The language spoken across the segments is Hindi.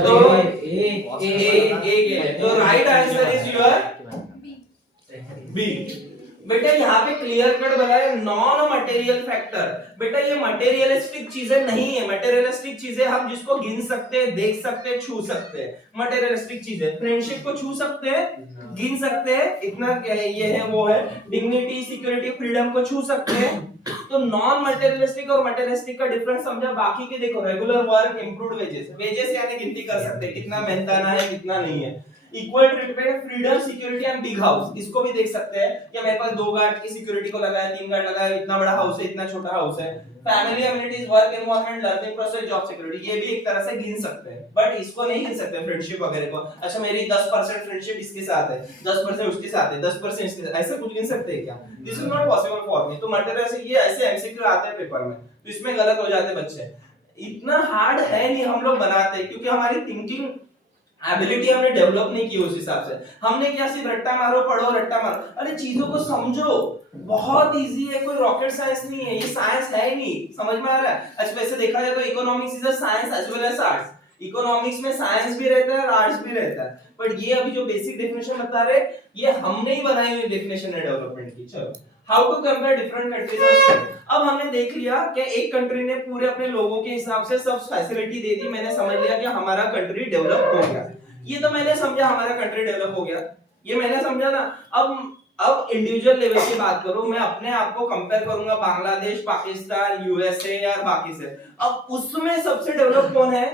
तो ए तो right answer is your B. बेटा यहाँ पे क्लियर कट बना है नॉन मटेरियल फैक्टर। बेटा ये मटेरियलिस्टिक चीजें नहीं है। मटेरियलिस्टिक चीजें हम जिसको गिन सकते हैं, देख सकते हैं, छू सकते हैं। मटेरियलिस्टिक चीजें फ्रेंडशिप को छू सकते हैं, गिन सकते हैं, इतना क्या है, ये है वो है। डिग्निटी, सिक्योरिटी, फ्रीडम को छू सकते हैं। तो नॉन मटेरियलिस्टिक और मटेरियलिस्टिक का डिफरेंस समझा। बाकी के देखो regular work, improved wages, wages यानी गिनती कर सकते हैं कितना मेहनताना है कितना नहीं है। Equal treatment, freedom, security and big house, इसको भी देख सकते हैं कि मेरे पास 2 गार्ड की सिक्योरिटी को लगाया, 3 गार्ड लगाया, इतना बड़ा हाउस है, इतना छोटा हाउस है। Family amenities, work environment, learning process, job security, ये भी एक तरह से गिन सकते हैं। बट इसको नहीं गिन सकते फ्रेंडशिप वगैरह को। अच्छा मेरी 10% फ्रेंडशिप इसके साथ है, 10% उसके साथ है, 10% इसके साथ, ऐसा कुछ गिन सकते हैं क्या? This is not possible for me. तो मटेरियल से ये ऐसे एमसीक्यू आते हैं पेपर में, तो इसमें गलत हो जाते बच्चे। इतना हार्ड है नहीं, हम लोग बनाते क्योंकि हमारी थिंकिंग एबिलिटी हमने डेवलप नहीं की उस हिसाब से। हमने क्या सिर्फ रट्टा मारो पढ़ो रट्टा मारो, अरे चीजों को समझो, बहुत इजी है, कोई रॉकेट साइंस नहीं है, ये साइंस है ही नहीं। समझ में आ रहा है? अच्छा वैसे देखा जाए तो economics is a science as well as arts. Economics में साइंस भी रहता है और आर्ट्स भी रहता है, बट ये अभी जो बेसिक डेफिनेशन बता रहे ये हमने ही बनाई हुई डेफिनेशन है डेवलपमेंट की। चलो how to compare different countries of state. अब हमने देख लिया कि एक कंट्री ने पूरे अपने लोगों के हिसाब से सब फैसिलिटी दे दी, मैंने समझ लिया कि हमारा कंट्री डेवलप हो गया। ये तो मैंने समझा हमारा कंट्री डेवलप हो गया, ये मैंने समझा ना। अब इंडिविजुअल लेवल की बात करूं, मैं अपने आप को कंपेयर करूंगा बांग्लादेश, पाकिस्तान, यूएसए या बाकी से। अब उसमें सबसे डेवलप कौन है?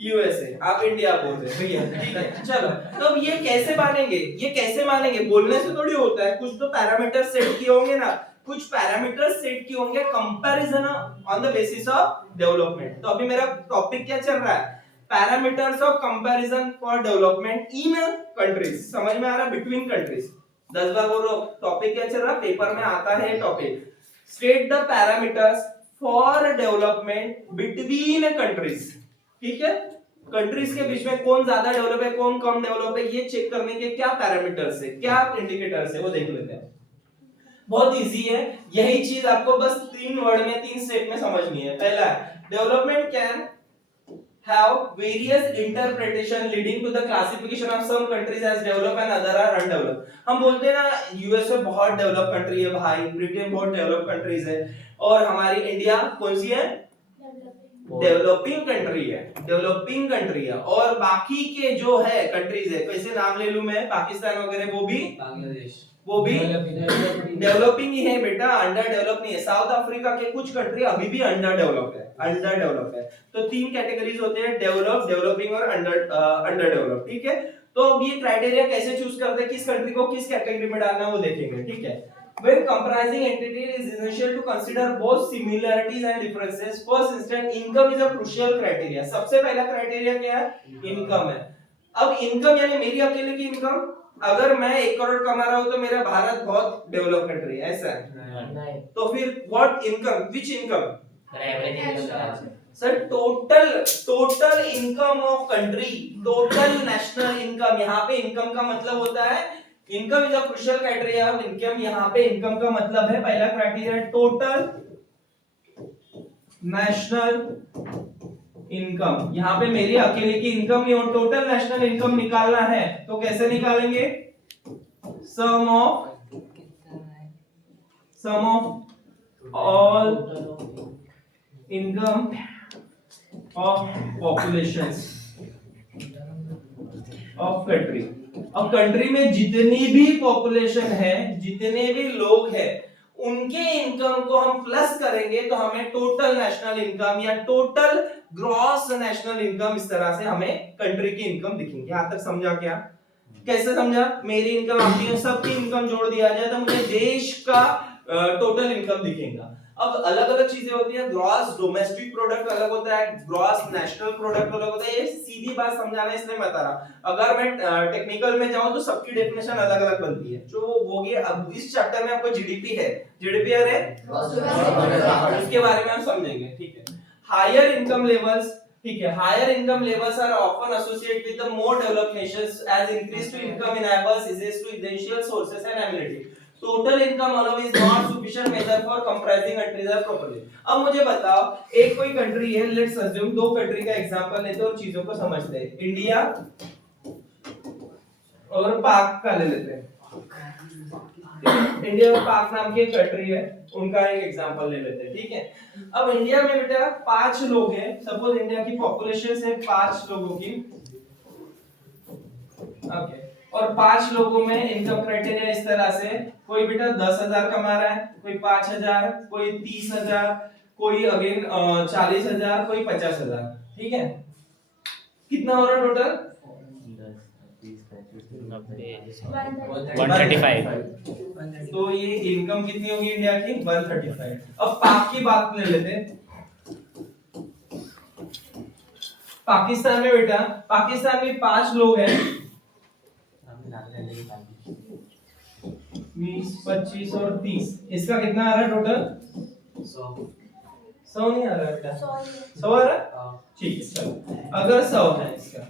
यूएसए। आप इंडिया बोल रहे भैया, ठीक है चलो। तो अब ये कैसे मानेंगे, ये कैसे मानेंगे? बोलने से थोड़ी होता है, कुछ तो पैरामीटर सेट किए होंगे ना, कुछ पैरामीटर सेट किए होंगे comparison on the basis of development. तो अभी मेरा टॉपिक क्या चल रहा है? Parameters of comparison for development in countries. समझ में आ रहा है? Between countries. 10 बार बोलो टॉपिक क्या चल रहा है, पेपर में आता है topic. State the parameters for development between countries. ठीक है, कंट्रीज के बीच में कौन ज्यादा डेवलप है कौन कम डेवलप है, ये चेक करने के क्या पैरामीटर्स है, क्या इंडिकेटर्स है, वो देख लेते हैं। बहुत इजी है, यही चीज आपको बस 3 वर्ड में 3 स्टेप में समझनी है। पहला है development can have various interpretation leading to the classification of some countries as developed and other are undeveloped। हम बोलते हैं ना यूएसए बहुत डेवलप कंट्री है भाई, ब्रिटेन बहुत डेवलप कंट्रीज है, और हमारी इंडिया कौन सी है? डेवलपिंग कंट्री है, डेवलपिंग कंट्री है। और बाकी के जो है कंट्रीज है, कैसे नाम ले लूं मैं, पाकिस्तान वगैरह, वो भी बांग्लादेश, वो भी डेवलपिंग ही है बेटा, अंडर डेवलप नहीं है। साउथ अफ्रीका के कुछ कंट्री अभी भी अंडर डेवलप है, अंडर डेवलप है। तो 3 कैटेगरीज होते हैं, डेवलप, डेवलपिंग और अंडर डेवलप। ठीक है, तो अब ये क्राइटेरिया कैसे चूज करते हैं किस कंट्री को किस कैटेगरी में डालना है वो देखेंगे। ठीक है, when comprising entity it is essential to consider both similarities and differences। first instance income is a crucial criteria। सबसे पहला क्राइटेरिया क्या है? इनकम है। अब इनकम यानी मेरी अकेले की इनकम, अगर मैं 1 करोड़ कमा रहा हूं तो मेरा भारत बहुत डेवलप कंट्री है, ऐसा है? तो फिर what income, which income? Sir total income of country, total national income. यहाँ पे इनकम का मतलब होता है, income is a crucial criteria of income. यहाँ पे इनकम का मतलब है, पहला क्राइटेरिया टोटल नेशनल इनकम। यहाँ पे मेरी अकेले की इनकम नहीं हो, टोटल नेशनल इनकम निकालना है तो कैसे निकालेंगे? Sum of all income of populations of country. अब कंट्री में जितनी भी पॉपुलेशन है, जितने भी लोग हैं, उनके इनकम को हम प्लस करेंगे तो हमें टोटल नेशनल इनकम या टोटल ग्रॉस नेशनल इनकम, इस तरह से हमें कंट्री की इनकम दिखेंगे। यहां तक समझा क्या? कैसे समझा? मेरी इनकम आपकी सबकी इनकम जोड़ दिया जाए तो मुझे देश का टोटल इनकम दिखेगा। अब अलग अलग चीजें होती है, ग्रॉस डोमेस्टिक प्रोडक्ट अलग होता है, ग्रॉस नेशनल प्रोडक्ट अलग होता है। ये सीधी बात समझाना इसलिए मैं बता रहा। अगर मैं टेक्निकल में जाऊं तो सबकी डेफिनेशन अलग अलग बनती है, जो वो ये अब इस चैप्टर में आपको जीडीपी है, जीडीपी है इसके बारे में हम समझेंगे। ठीक है, हायर इनकम लेवल्स, ठीक है, higher income levels are often associated with the more developed nations as increase to income enables access to essential sources and amenity. Total income alone is not sufficient measure for comprising countries are properly. अब मुझे बताओ, एक कोई कंट्री है, लेट्स अज्यूम दो कंट्री का एग्जांपल लेते हैं और चीजों को समझते हैं, इंडिया और पाक का ले लेते हैं। इंडिया और पाक नाम की एक कंट्री है, उनका एक एग्जांपल ले लेते हैं, ठीक है। अब इंडिया में बेटा 5 लोग हैं, सपोज इंडिया की पॉपुलेशन है 5 लोगों की, ओके, और 5 लोगों में इनकम क्राइटेरिया इस तरह से, कोई बेटा 10,000 कमा रहा है, कोई 5,000, कोई 30,000, कोई अगेन 40,000, कोई 50,000, ठीक है। कितना हो रहा है टोटल? 135। तो ये इनकम कितनी होगी इंडिया की? 135। अब पाक की बात ले लेते हैं। पाकिस्तान में बेटा, पाकिस्तान में 5 लोग हैं, 20, 25 और 30, इसका कितना आ रहा है टोटल? 100 नहीं आ रहा बेटा? 100 आ रहा है, ठीक है। चलो अगर 100 है इसका,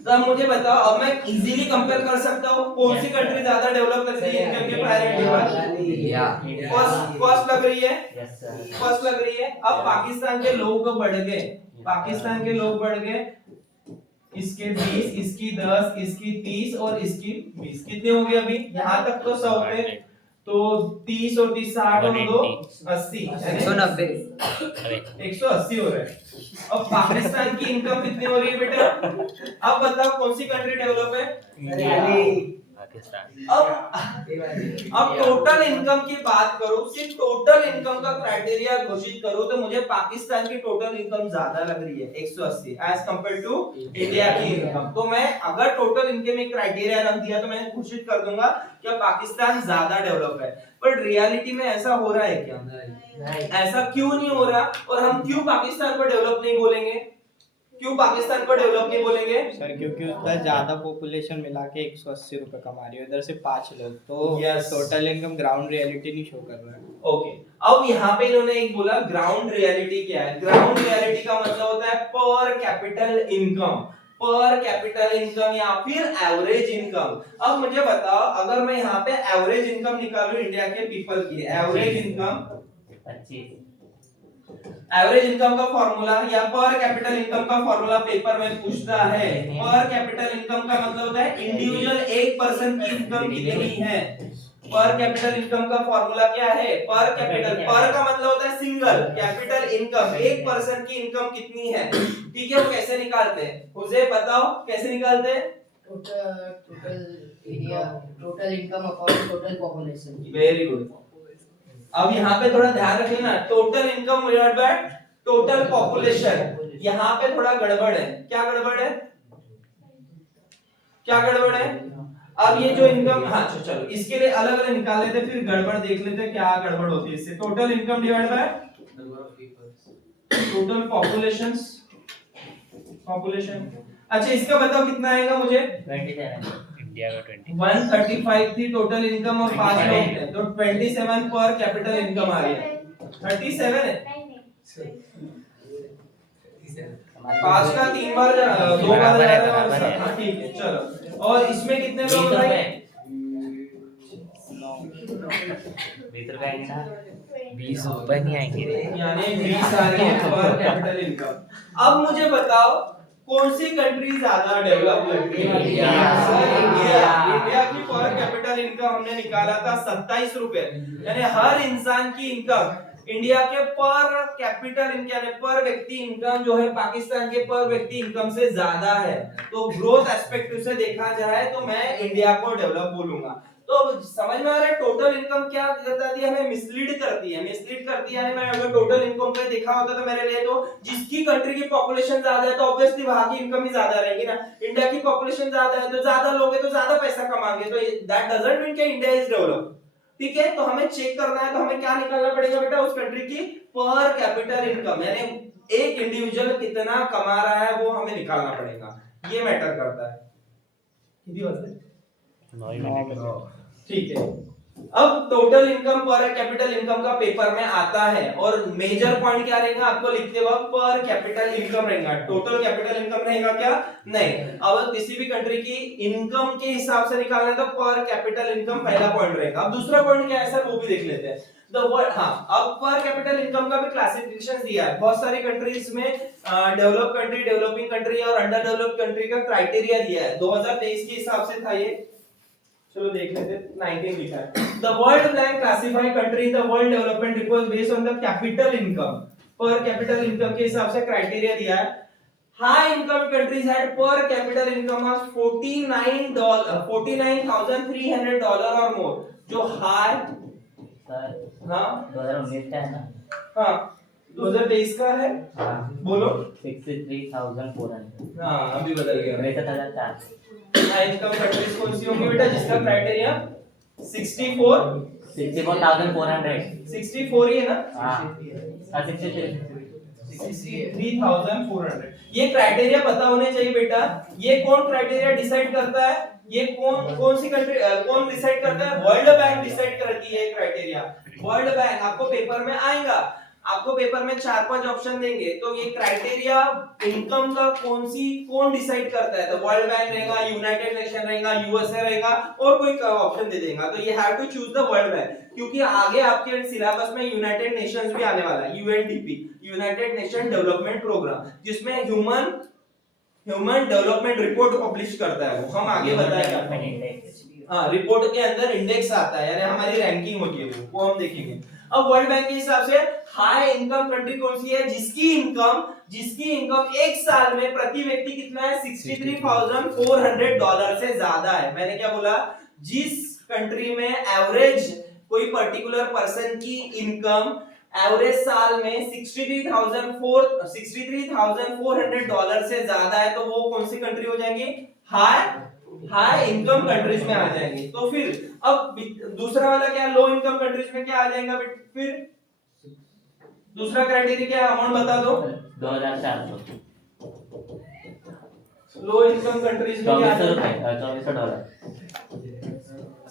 तो अब मुझे बताओ, अब मैं इजीली कंपेयर कर सकता हूँ कौन सी कंट्री ज्यादा डेवलप लग रही है इनकम के प्रायोरिटी पर? फर्स्ट लग रही है, फर्स्ट लग रही है। अब पाकिस्तान के लोग बढ़ गए, पाकिस्तान के लोग बढ़ गए, इसके 20, इसकी 10, इसकी 30 और इसकी 20, कितने हो गए अभी? यहाँ तक तो 100 थे, तो 30 और 30 60 और 2 80, 190, 180 हो रहा है। अब पाकिस्तान की इनकम कितनी हो रही है बेटा? अब बताओ कौन सी कंट्री डेवलप है? अब टोटल इनकम की बात करो, सिर्फ टोटल इनकम का क्राइटेरिया घोषित करो, तो मुझे पाकिस्तान की टोटल इनकम ज्यादा लग रही है 180 एज कंपेयर टू इंडिया की इनकम। तो मैं अगर टोटल इनकम में क्राइटेरिया रख दिया तो मैं घोषित कर दूंगा कि पाकिस्तान ज्यादा डेवलप है। पर रियलिटी में ऐसा हो रहा है क्या? ऐसा क्यों नहीं हो रहा? और हम क्यों पाकिस्तान को डेवलप नहीं बोलेंगे? क्यों पाकिस्तान को डेवलप नहीं बोलेंगे? सर क्योंकि उसका ज्यादा पॉपुलेशन मिला के 180 रुपए कमा रही है, इधर से 5 लोग, तो Yes. Total income ground reality नहीं शो कर रहा है। ओके, अब यहाँ पे इन्होंने एक बोला ग्राउंड रियलिटी क्या है? ग्राउंड रियलिटी का मतलब होता है पर कैपिटल इनकम, पर कैपिटल इनकम या फिर एवरेज इनकम। अब मुझे बताओ, अगर मैं यहाँ पे एवरेज इनकम निकालूं इंडिया के पीपल की, एवरेज इनकम, एवरेज इनकम का फॉर्मूला या पर कैपिटल इनकम का फॉर्मूला पेपर में पूछता है। पर कैपिटल इनकम का मतलब होता है इंडिविजुअल एक पर्सन की इनकम कितनी है। पर कैपिटल इनकम का फॉर्मूला क्या है? पर कैपिटल, पर का मतलब होता है सिंगल, कैपिटल इनकम एक पर्सन की इनकम कितनी है, ठीक है। वो कैसे निकालते हैं मुझे बताओ, कैसे निकालते हैं? Total area, total income upon total population. Very good. अब यहाँ पे थोड़ा ध्यान रखिए ना, total income divide by total population. यहाँ पे थोड़ा गड़बड़ है। क्या गड़बड़ है? क्या गड़बड़ है? अब ये जो इनकम, हाँ चलो इसके लिए अलग अलग निकाल लेते, फिर गड़बड़ देख लेते क्या गड़बड़ होती है इससे। Total income divide by total population. अच्छा इसका बताओ कितना आएगा मुझे? 135 थी टोटल इनकम और 5 लोग थे, तो 27 पर कैपिटल इनकम आ गया। 37 है, 5 का 3 बार 2 बार जा रहा है, हाँ ठीक है चलो। और इसमें कितने लोग भाई? 20 ऊपर नहीं आएंगे, यानी 20 आ रही है पर कैपिटल इनकम। अब मुझे बताओ कौन सी कंट्री ज्यादा डेवलप लगती है? इंडिया की पर कैपिटल इनकम हमने निकाला था 27 रुपए, यानी हर इंसान की इनकम इंडिया के पर कैपिटल इनकम यानी पर व्यक्ति इनकम जो है पाकिस्तान के पर व्यक्ति इनकम से ज्यादा है। तो ग्रोथ एस्पेक्ट से देखा जाए तो मैं इंडिया को डेवलप बोलूंगा। तो समझ में आ रहा है टोटल इनकम क्या करती है? हमें मिसलीड करती है, मिसलीड करती है। यानी मैं अगर टोटल इनकम पे देखा होता तो मेरे लिए तो जिसकी कंट्री की पॉपुलेशन ज्यादा है तो ऑब्वियसली वहां की इनकम भी ज्यादा रहेगी ना। इंडिया की पॉपुलेशन ज्यादा है तो ज्यादा लोग हैं तो ज्यादा पैसा कमाएंगे, तो दैट डजंट मीन कि इंडिया इज डेवलप्ड, ठीक है। तो हमें चेक करना है, तो हमें क्या निकालना पड़ेगा बेटा? उस कंट्री की पर कैपिटल इनकम, यानी एक इंडिविजुअल कितना कमा रहा है वो हमें निकालना पड़ेगा, ये मैटर करता है। कितनी बात है? 9 मिनट। ठीक है, अब टोटल इनकम पर कैपिटल इनकम का पेपर में आता है और मेजर पॉइंट क्या रहेगा आपको लिखते वक्त पर कैपिटल इनकम रहेगा, टोटल कैपिटल इनकम रहेगा क्या नहीं। अब किसी भी कंट्री की इनकम के हिसाब से निकालना है तो पर कैपिटल इनकम पहला पॉइंट रहेगा। अब दूसरा पॉइंट क्या है सर वो भी देख लेते हैं। द वर्ड अब पर कैपिटल इनकम का भी क्लासिफिकेशन दिया है। बहुत सारी कंट्रीज में डेवलप कंट्री, डेवलपिंग कंट्री और अंडर डेवलप्ड कंट्री का क्राइटेरिया दिया है। 2023 के हिसाब से था ये, चलो देख लेते हैं। 19 लिखा है the World bank classify country in the world development report based on the capital income. पर कैपिटल इनकम के हिसाब से क्राइटेरिया दिया है। हाई इनकम कंट्रीज हैड पर कैपिटल इनकम ऑफ $49,300 और मोर। जो हाई हाँ 2019 का है ना? हाँ 2023 का है। हाँ बोलो 63,400। हाँ अभी बदल गया। 63,400। हाई इनकम कंट्रीज कौन सी होंगी बेटा जिसका क्राइटेरिया 64,400। 64 ही है ना? हाँ 63। 63,400। ये क्राइटेरिया पता होने चाहिए बेटा। ये कौन क्राइटेरिया डिसाइड करता है? ये कौन सी कंट्री कौन डिसाइड करता है? वर्ल्ड बैंक डिसाइड करती है क्राइटेरिया। वर्ल्ड बैंक आपको पेपर में आएगा, आपको पेपर में 4-5 ऑप्शन देंगे तो ये क्राइटेरिया इनकम का कौन डिसाइड करता है? तो वर्ल्ड बैंक रहेगा, यूनाइटेड नेशन रहेगा, यूएसए रहेगा और कोई ऑप्शन दे देगा। तो ये have to choose the World Bank, क्योंकि आगे आपके सिलेबस में यूनाइटेड नेशंस भी आने वाला है। UNDP, United Nation Development Programme, जिसमें ह्यूमन डेवलपमेंट रिपोर्ट पब्लिश करता है वो, हम आगे बताएंगे। हाँ रिपोर्ट के अंदर इंडेक्स आता है, यानी हमारी रैंकिंग होती है वो हम देखेंगे। अब वर्ल्ड बैंक के हिसाब से हाई इनकम कंट्री कौन सी है? जिसकी इनकम एक साल में प्रति व्यक्ति कितना है? $63,400 से ज्यादा है। मैंने क्या बोला? जिस कंट्री में एवरेज कोई पर्टिकुलर पर्सन की इनकम एवरेज साल में $63,400 से ज्यादा है तो वो कौन सी कंट्री हो जाएंगी? हाई इनकम कंट्रीज में आ जाएंगे। तो फिर अब दूसरा वाला क्या? लो इनकम कंट्रीज में क्या आ जाएगा? फिर दूसरा क्राइटेरिया क्या? अमाउंट बता दो। 2,400। लो इनकम कंट्रीज में क्या? $2,400।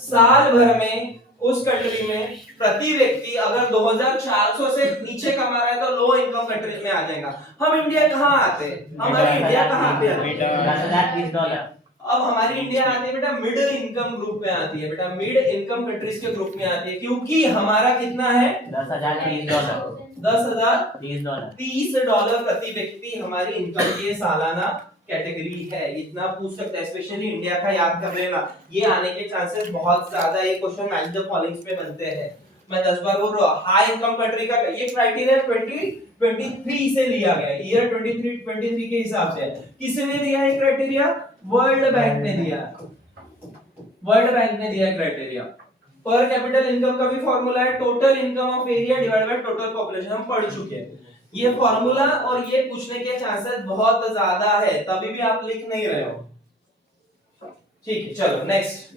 साल भर में उस कंट्री में प्रति व्यक्ति अगर 2,400 से नीचे कमा रहा है तो लो इनकम कंट्रीज में आ जाएगा। हम इंडिया कहाँ आते हैं? हमारी इंडिया कहाँ पे आती है? $10,030। अब हमारी इंडिया आती है बेटा मिडिल इनकम ग्रुप में आती है बेटा, मिड इनकम कंट्रीज के ग्रुप में आती है, क्योंकि हमारा कितना है? $10,030। $10,030 प्रति व्यक्ति हमारी इनकम के सालाना कैटेगरी है। इतना पूछ सकता है, स्पेशली इंडिया का याद कर लेना, ये आने के चांसेस बहुत ज्यादा। ये क्वेश्चन मैच द फॉलोइंग्स में बनते हैं। मैं 10 बार बोल रहा हूं। हाई इनकम कंट्री का ये क्राइटेरिया 2023 से लिया गया है, ईयर 23 के हिसाब से। किसने दिया है क्राइटेरिया? वर्ल्ड बैंक ने दिया। वर्ल्ड बैंक ने दिया क्राइटेरिया। पर कैपिटल इनकम का भी फार्मूला है total income of area divided by total population, हम पढ़ चुके हैं ये फार्मूला, और ये पूछने के चांसेस बहुत ज्यादा है, तभी भी आप लिख नहीं रहे हो। ठीक है चलो next.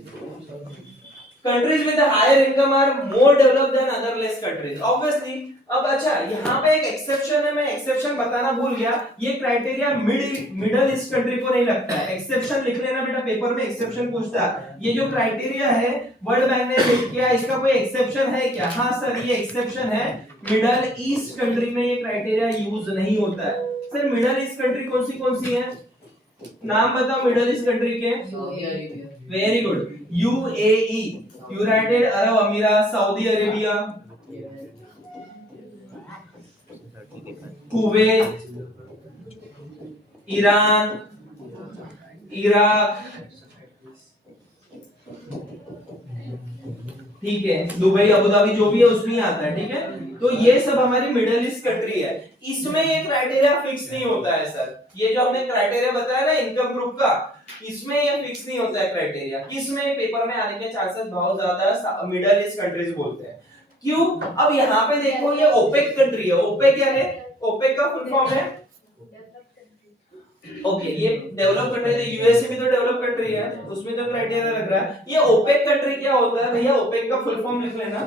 Countries with higher income are more developed than other less countries, obviously. अब अच्छा यहाँ पे एक एक्सेप्शन है, मैं एक्सेप्शन बताना भूल गया। ये क्राइटेरिया मिडिल ईस्ट कंट्री को नहीं लगता है। एक्सेप्शन लिख लेना बेटा, पेपर में एक्सेप्शन पूछता है। ये जो क्राइटेरिया है वर्ल्ड बैंक ने लिख किया, इसका कोई एक्सेप्शन है क्या? हाँ सर ये एक्सेप्शन है। मिडिल ईस्ट कंट्री में ये क्राइटेरिया यूज नहीं होता है। सर मिडिल ईस्ट कंट्री कौन सी है? नाम बताओ मिडिल ईस्ट कंट्री के। Very good. UAE, United Arab Emirates, Saudi Arabia, Kuwait, Iran, Iraq, ठीक है, दुबई, अबू धाबी, जो भी है उसमें आता है। ठीक है, तो ये सब हमारी मिडिल ईस्ट कंट्री है। इसमें ये क्राइटेरिया फिक्स नहीं होता है सर। ये जो हमने क्राइटेरिया बताया ना इनकम ग्रुप का, इसमें ये फिक्स नहीं होता है क्राइटेरिया। किसमें पेपर में आने के चांसेस बहुत ज्यादा है, मिडिल ईस्ट कंट्रीज बोलते हैं। क्यों? अब यहाँ पे देखो ये ओपेक कंट्री है। ओपेक क्या है? ओपेक का फुल फॉर्म है ओके, ये डेवलप कंट्री है। यूएसए भी तो डेवलप कंट्री है, उसमें तो क्राइटेरिया लग रहा है। ये ओपेक कंट्री क्या होता है भैया? ओपेक का फुल फॉर्म लिख लेना।